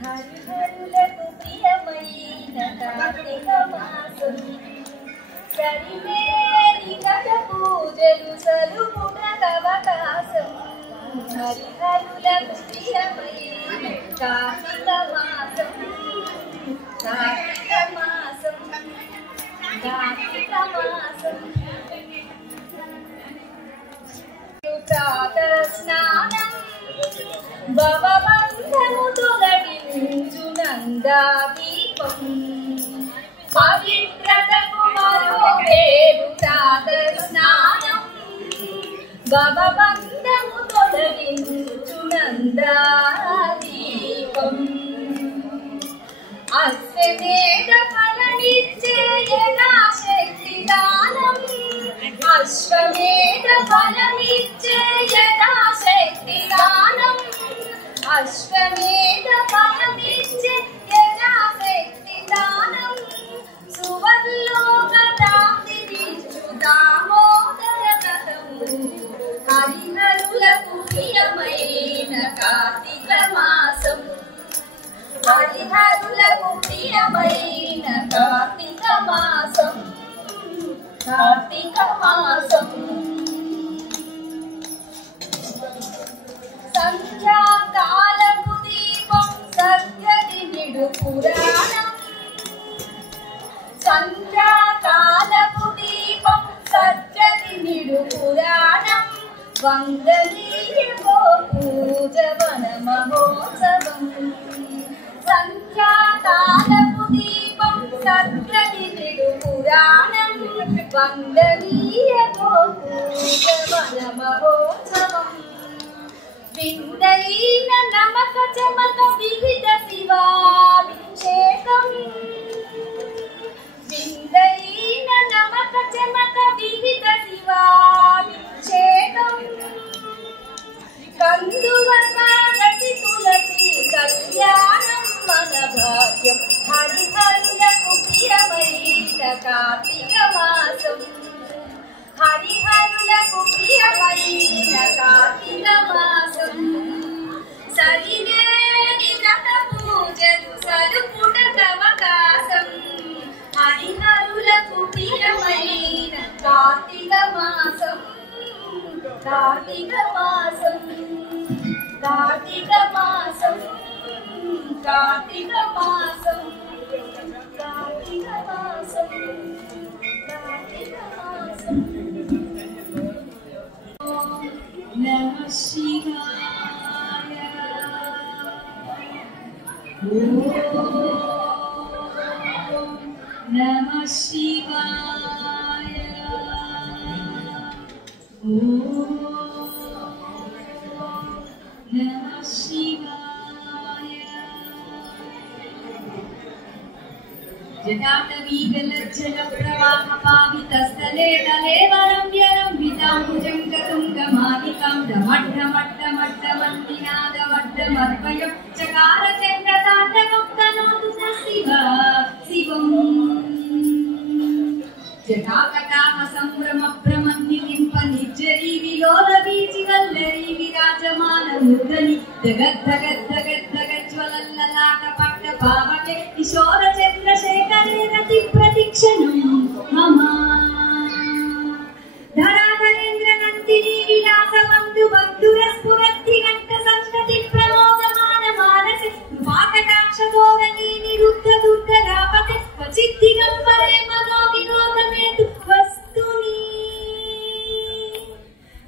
హరిహరులకు ప్రియమైన కార్తీక మాసం సరిలేని కథ పూజలు సలుపుటకవకాశం. హరిహరులకు ప్రియమైన కార్తీక మాసం కార్తీక మాసం కార్తీక మాసం. ప్రాతః స్నానం భవబంధము తొలగించు నందాదీపం. పవిత్రతకు మరో పేరు ప్రాతః స్నానం భవబంధము తొలగించు నందాదీపం. అశ్వమేధ ఫలమిచ్చే యథాశక్తి దానం. అశ్వమేధ ఫలమిచ్చే యథాశక్తి దానం. అశ్వమేధ ఫలమిచ్చే యథాశక్తి దానం. సువర్లోక ప్రాప్తినిచ్చు దామోదర వ్రతము. హరిహరులకు ప్రియమైన కార్తీక మాసం. హరిహరులకు ప్రియమైన కార్తీక మాసం కార్తీక మాసం. సంధ్యాకాలపు దీపం సద్గతి నిడు పురాణం. సంధ్యాకాలపు దీపం సద్గతి నిడు పురాణం. వందనీయో పూజవన మహోత్సవం. సంధ్యాకాలపు దీపం సద్గతి నిడు పురాణం. వందనీయో పూజవన మహోత్సవం. విందైన నమక చమక వివిధ శివాభిషేకం. విందైన నమక చమక వివిధ శివాభిషేకం. కందువకాగతి తులసి కళ్యాణం మన భాగ్యం. హరిహరులకు ప్రియమైన కార్తీక మాసం. హరిహరులకు ప్రియమైన కార్తీక మాసం. సరిలేని వ్రత పూజలు సలుపుటకవకాశం. హరిహరులకు ప్రియమైన కార్తీక మాసం కార్తీక మాసం కార్తీక మాసం కార్తీక మాసం కార్తీక మాసం కార్తీక మాసం. నమః శివాయ. నమః శివాయ. నమః శివాయ. జటాటవీగలజ్జల ప్రవాహ పావితస్థలే తలేవరంభ్యరంభితాంబుజంగతుంగమాలికాం డమడ్డమడ్డమడ్డమంతినాదవడ్డమర్వయం చకార చక్రతాండవక్తనోతు శివ శివం. జటాకటాహ సంభ్రమ భ్రమన్నిలింప నిర్జరీ విలోల బీజి వల్లరీ విరాజమాన ముద్దని జగద్ధగద్ధగద్ధగజ్వలల్లలాట పట్ట పావకే కిశోర చంద్రశేఖరే రతి ప్రతిక్షణం మమ. ధరాధరేంద్ర నందిని విలాస బంధు బంధుర స్ఫురతి గంట సంతతి ప్రమోదమాన మానసే కృపాకటాక్ష ధోరణి నిరుద్ధ దుర్ధరాపతే క్వచిత్ దిగంబరే మనో వినోదమేతు వస్తుని.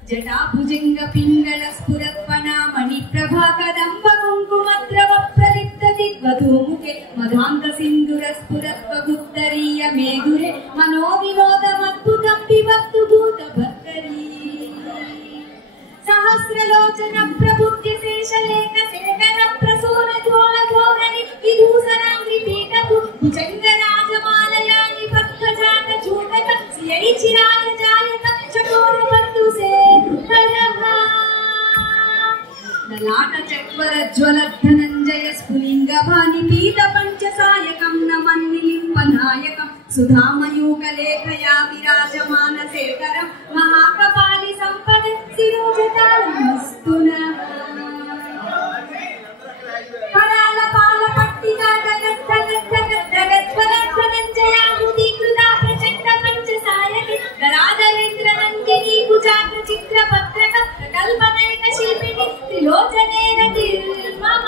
జటాభుజంగ పింగళ స్ఫురత్వనామణి ప్రభా కదంబ కుంకుమద్రవ ప్రలిప్త దిగ్వధూముఖే మధాంత సింధుర స్ఫురత్వ గుత్తరీయ మేధురే మనో వినోదమద్భుతం పిబత్తు భూత భర్తరీ. సహస్రలోచన ప్రబుద్ధ్య శేషలేఖ శేఖర ప్రసూన జ్వాల ధోరణి విదూసరాంగ్రి పీఠపు భుజంగ రాజమాలయాని భక్త జాత చూటక శ్రీ చిరాయ జాయక చకోర బంధు సేహరః. లలాట చక్వర జ్వల ధనంజయ స్ఫులింగ భాని పీత పంచసాయకం నమన్నిలింపనాయకం సుధామయూక లేఖయా విరాజమాన శేఖరం మహాకపాలి సంపద శిరోజ विलोचनेन निर्मम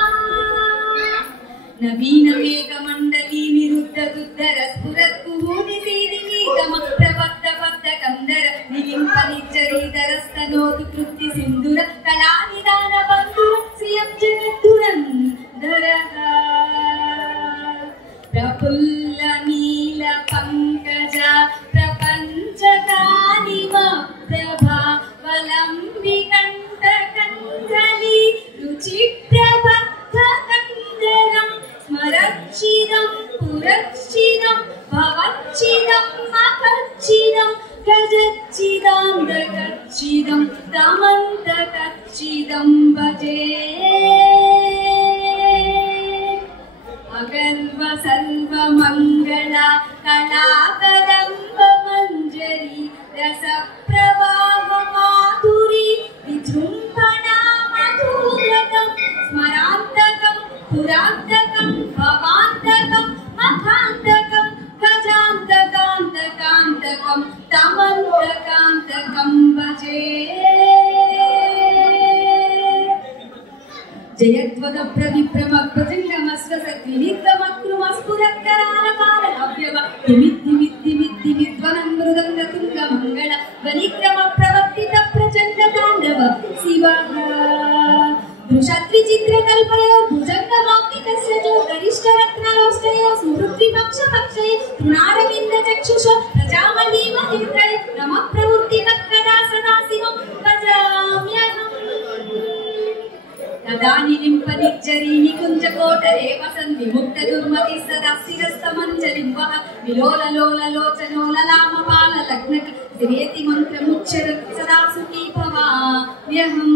नवीन मेघमण्डली निरुद्ध दुद्धर स्फुरत्कुहूनिसीदिनीतम प्रबद्ध बद्ध कंदर निलिम्प निज्जरीधरस्तनोतु कृत्ति सिन्दूर कलानिदान बन्धुर श्रियं जगद्दुरन्धरः प्रफुल्ल नील पंकज प्रपंचकानिम प्रभा वलंबिकंठ कंजली रुचिप्रबद्ध कंदरं स्मरच्छिदं पुरच्छिदं भवच्छिदं मकच्छिदं गजच्छिदान्दकच्छिदं तमन्तकच्छिदं भजे अगर्व सर्व मंगला कला कदम्ब मंजरी रस प्रवाह माधुरी विजृंभणा मधुरतम स्मरांतकम पुरांतकम भवांतकम मखांतकम गजांतकांतकांतकम तमंतकांतकम भजे जयध्वज प्रविप्रम प्रजंगमस्वसद्विनिर्गमक्रुमस्फुरत्करालकालहव्यव दिमिद्दिमिद्दिमिद्दिमिद्वनं मृदङ्गतुङ्गमङ्गल वनिक्रम प्रवर्तित प्रचण्ड ताण्डव शिवः दृशद्विचित्रकल्पयो भुजङ्गमौक्तिकस्य च गरिष्ठरत्नलोष्टयो स्मृद्विपक्षपक्षये तृणारविन्दचक्षुषो प्रजामहीमहिन्द्रय नमः प्रवृत्तिमत्कदा सदाशिवं भजाम्यहम् कदानिलिम्पनिज्जरी निकुञ्जकोटरे वसन् विमुक्तदुर्मतिः सदा शिरस्तमञ्जलिं वः विलोललोललोचनोललामपाललग्नक श्रेति मन्त्रमुच्चर सदा सुखी भवाम्यहम्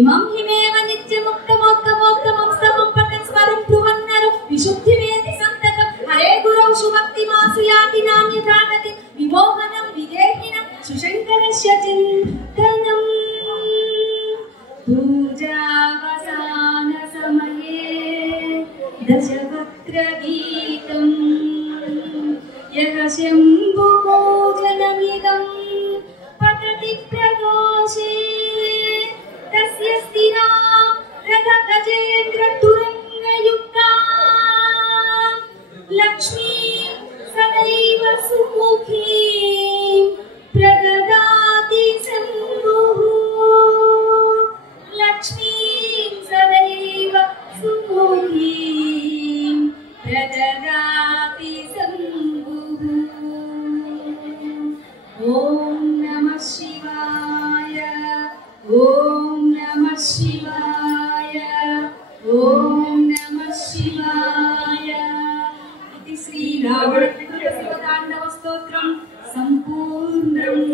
इमं हिमेव नित्यमुक्तमोत्तमोत्तमं स्तवं पठन् स्मरं ब्रुवन्नरो विशुद्धिमेति सन्ततं हरे गुरौ शुभक्तिमासु याति नान्यथा गतिं विमोहनं विदेहिनं सुशङ्करस्य चिन्तनम् पूजावसान समये दशवक्त्र गीतं यः शम्भुपूजनमिदं पठति प्रदोषे तस्य स्थिरा रथगजेन्द्र तुरङ्गयुक्ता लक्ष्मी सदैव सुमुखीं प्रददाति शम्भुः लक्ष्मीं सदैव सुमुखीं प्रददाति शम्भुः ॐ नमः शिवाय ॐ नमः शिवाय ॐ नमः शिवाय इति श्रीरावणशिवताण्डवस्तोत्रं सम्पूर्णम्